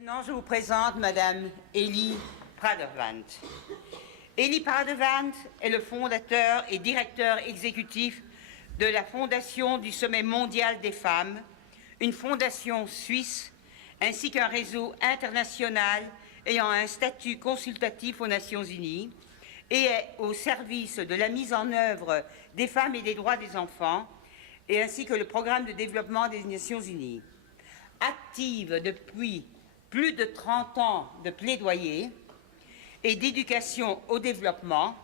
Maintenant, je vous présente Madame Elly Pradervand. Elly Pradervand est le fondateur et directeur exécutif de la Fondation du Sommet mondial des femmes, une fondation suisse, ainsi qu'un réseau international ayant un statut consultatif aux Nations Unies et est au service de la mise en œuvre des femmes et des droits des enfants, et ainsi que le programme de développement des Nations Unies. Active depuis plus de 30 ans de plaidoyer et d'éducation au développement,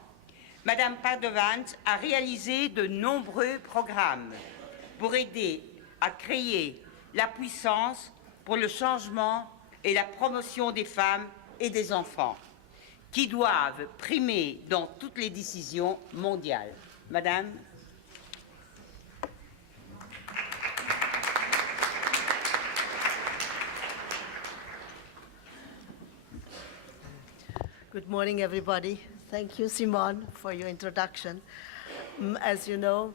Madame Pradervand a réalisé de nombreux programmes pour aider à créer la puissance pour le changement et la promotion des femmes et des enfants, qui doivent primer dans toutes les décisions mondiales. Madame. Good morning, everybody. Thank you, Simone, for your introduction. As you know,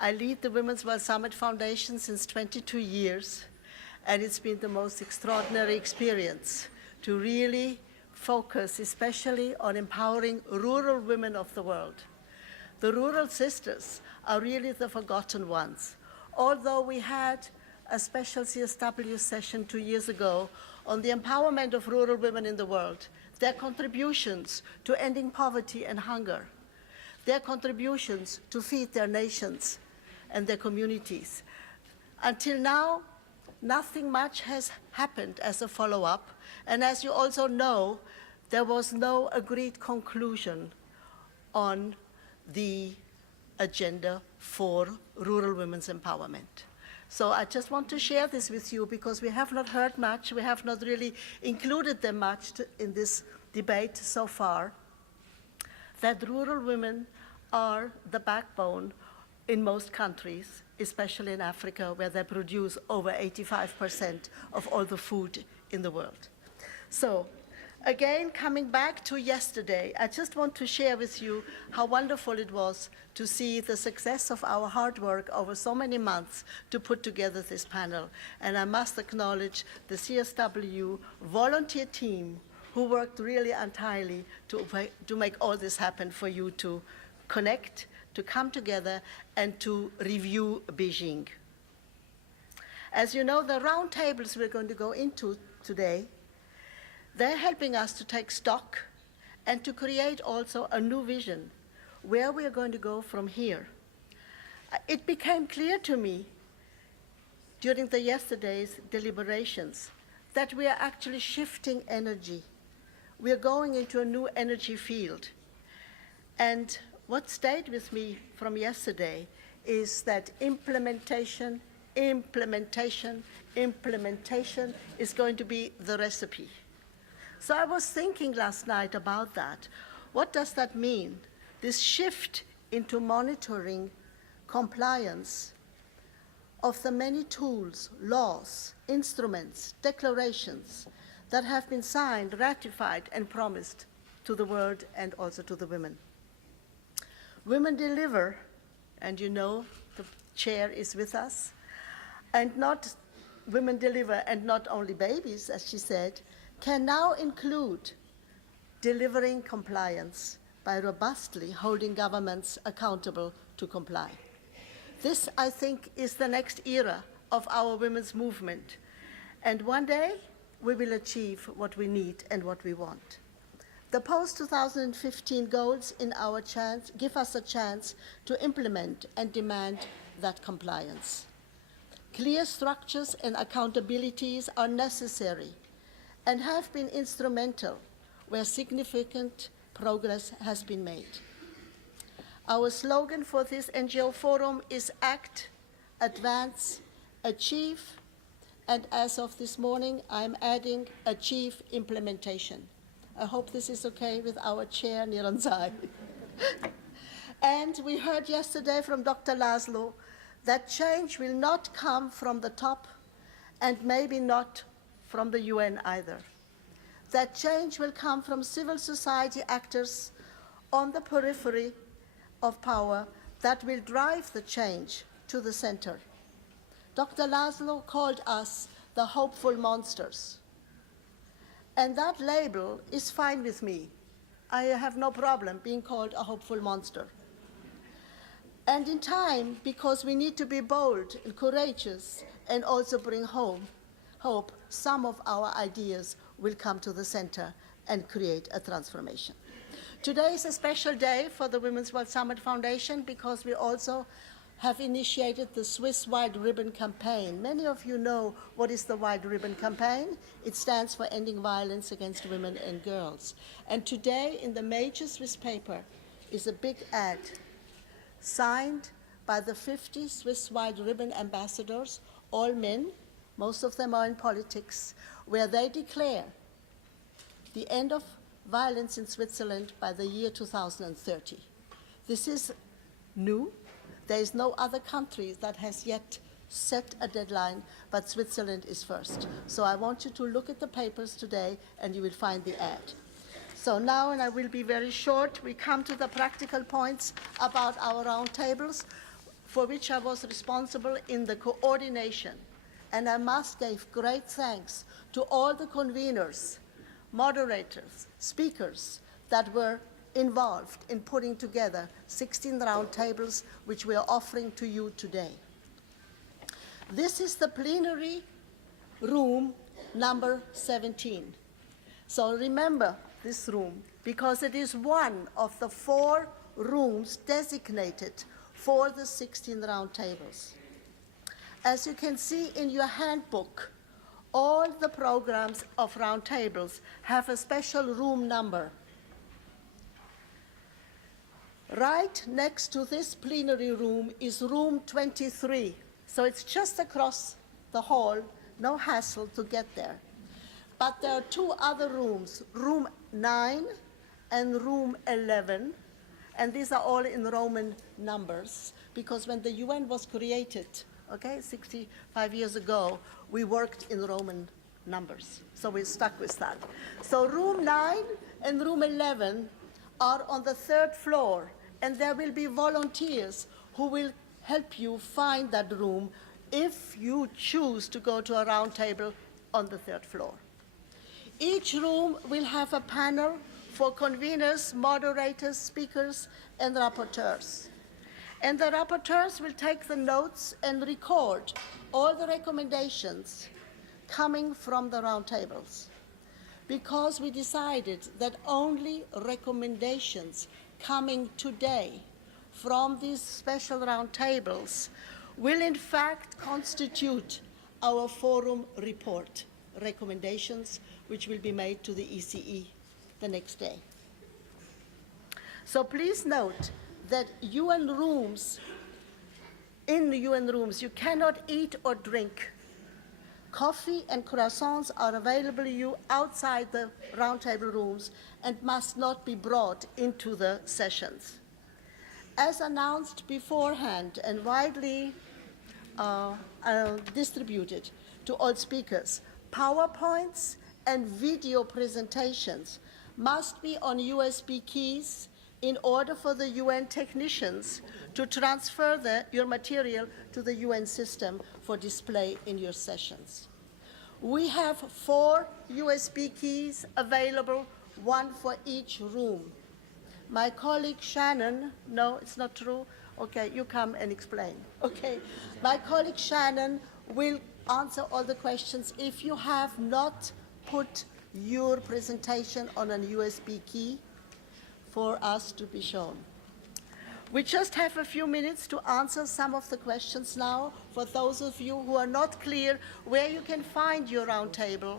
I lead the Women's World Summit Foundation since 22 years, and it's been the most extraordinary experience to really focus especially on empowering rural women of the world. The rural sisters are really the forgotten ones. Although we had a special CSW session 2 years ago on the empowerment of rural women in the world, their contributions to ending poverty and hunger, their contributions to feed their nations and their communities. Until now, nothing much has happened as a follow-up, and as you also know, there was no agreed conclusion on the agenda for rural women's empowerment. So I just want to share this with you because we have not heard much, we have not really included them much in this debate so far, that rural women are the backbone in most countries, especially in Africa, where they produce over 85% of all the food in the world. So, again, coming back to yesterday, I just want to share with you how wonderful it was to see the success of our hard work over so many months to put together this panel. And I must acknowledge the CSW volunteer team who worked really entirely to make all this happen for you to connect, to come together, and to review Beijing. As you know, the roundtables we're going to go into today, they're helping us to take stock and to create also a new vision where we are going to go from here. It became clear to me during yesterday's deliberations that we are actually shifting energy. We are going into a new energy field. And what stayed with me from yesterday is that implementation is going to be the recipe. So I was thinking last night about that. What does that mean? This shift into monitoring compliance of the many tools, laws, instruments, declarations that have been signed, ratified, and promised to the world and also to the women. Women deliver, and you know the chair is with us, and not women deliver and not only babies, as she said, can now include delivering compliance by robustly holding governments accountable to comply. This, I think, is the next era of our women's movement. And one day, we will achieve what we need and what we want. The post-2015 goals give us a chance to implement and demand that compliance. Clear structures and accountabilities are necessary and have been instrumental where significant progress has been made. Our slogan for this NGO forum is Act, Advance, Achieve, and as of this morning, I'm adding Achieve Implementation. I hope this is okay with our chair, Niranzai. And we heard yesterday from Dr. Laszlo that change will not come from the top and maybe not from the UN either. That change will come from civil society actors on the periphery of power that will drive the change to the center. Dr. Laszlo called us the hopeful monsters. And that label is fine with me. I have no problem being called a hopeful monster. And in time, because we need to be bold and courageous and also bring home hope, some of our ideas will come to the center and create a transformation. Today is a special day for the Women's World Summit Foundation because we also have initiated the Swiss White Ribbon Campaign. Many of you know what is the White Ribbon Campaign. It stands for Ending Violence Against Women and Girls. And today in the major Swiss paper is a big ad signed by the 50 Swiss White Ribbon ambassadors, all men, most of them are in politics, where they declare the end of violence in Switzerland by the year 2030. This is new. There is no other country that has yet set a deadline, but Switzerland is first. So I want you to look at the papers today and you will find the ad. So now, and I will be very short, we come to the practical points about our roundtables, for which I was responsible in the coordination. And I must give great thanks to all the conveners, moderators, speakers that were involved in putting together 16 roundtables, which we are offering to you today. This is the plenary room number 17. So remember this room, because it is one of the 4 rooms designated for the 16 roundtables. As you can see in your handbook, all the programs of roundtables have a special room number. Right next to this plenary room is room 23. So it's just across the hall, no hassle to get there. But there are 2 other rooms, room 9 and room 11, and these are all in Roman numbers, because when the UN was created, 65 years ago, we worked in Roman numbers, so we're stuck with that. So room 9 and room 11 are on the 3rd floor, and there will be volunteers who will help you find that room if you choose to go to a roundtable on the 3rd floor. Each room will have a panel for conveners, moderators, speakers, and rapporteurs. And the rapporteurs will take the notes and record all the recommendations coming from the roundtables, because we decided that only recommendations coming today from these special roundtables will in fact constitute our forum report recommendations, which will be made to the ECE the next day. So please note that in the UN rooms, you cannot eat or drink. Coffee and croissants are available to you outside the roundtable rooms and must not be brought into the sessions. As announced beforehand and widely distributed to all speakers, PowerPoints and video presentations must be on USB keys in order for the UN technicians to transfer your material to the UN system for display in your sessions. We have 4 USB keys available, 1 for each room. My colleague Shannon, no, it's not true. Okay, you come and explain. Okay, my colleague Shannon will answer all the questions if you have not put your presentation on a USB key for us to be shown. We just have a few minutes to answer some of the questions now for those of you who are not clear where you can find your roundtable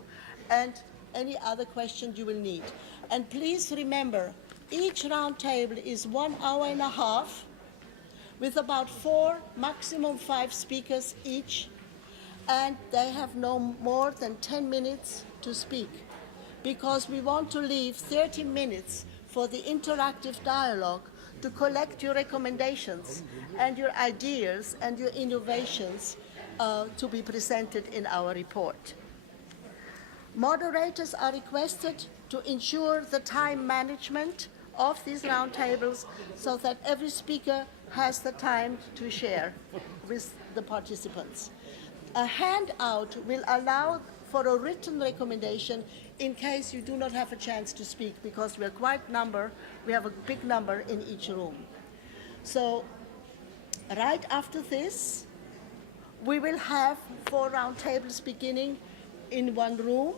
and any other question you will need. And please remember, each roundtable is 1 hour and a half with about 4, maximum 5 speakers each, and they have no more than 10 minutes to speak, because we want to leave 30 minutes for the interactive dialogue to collect your recommendations and your ideas and your innovations to be presented in our report. Moderators are requested to ensure the time management of these roundtables so that every speaker has the time to share with the participants. A handout will allow for a written recommendation in case you do not have a chance to speak, because we have a big number in each room. So right after this, we will have 4 roundtables beginning in one room.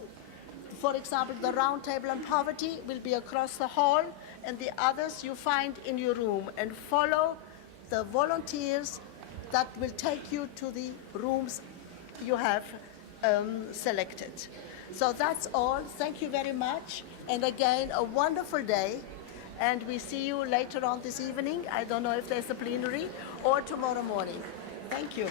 For example, the roundtable on poverty will be across the hall, and the others you find in your room, and follow the volunteers that will take you to the rooms you have selected. So that's all. Thank you very much. And again, a wonderful day. And we see you later on this evening. I don't know if there's a plenary, or tomorrow morning. Thank you.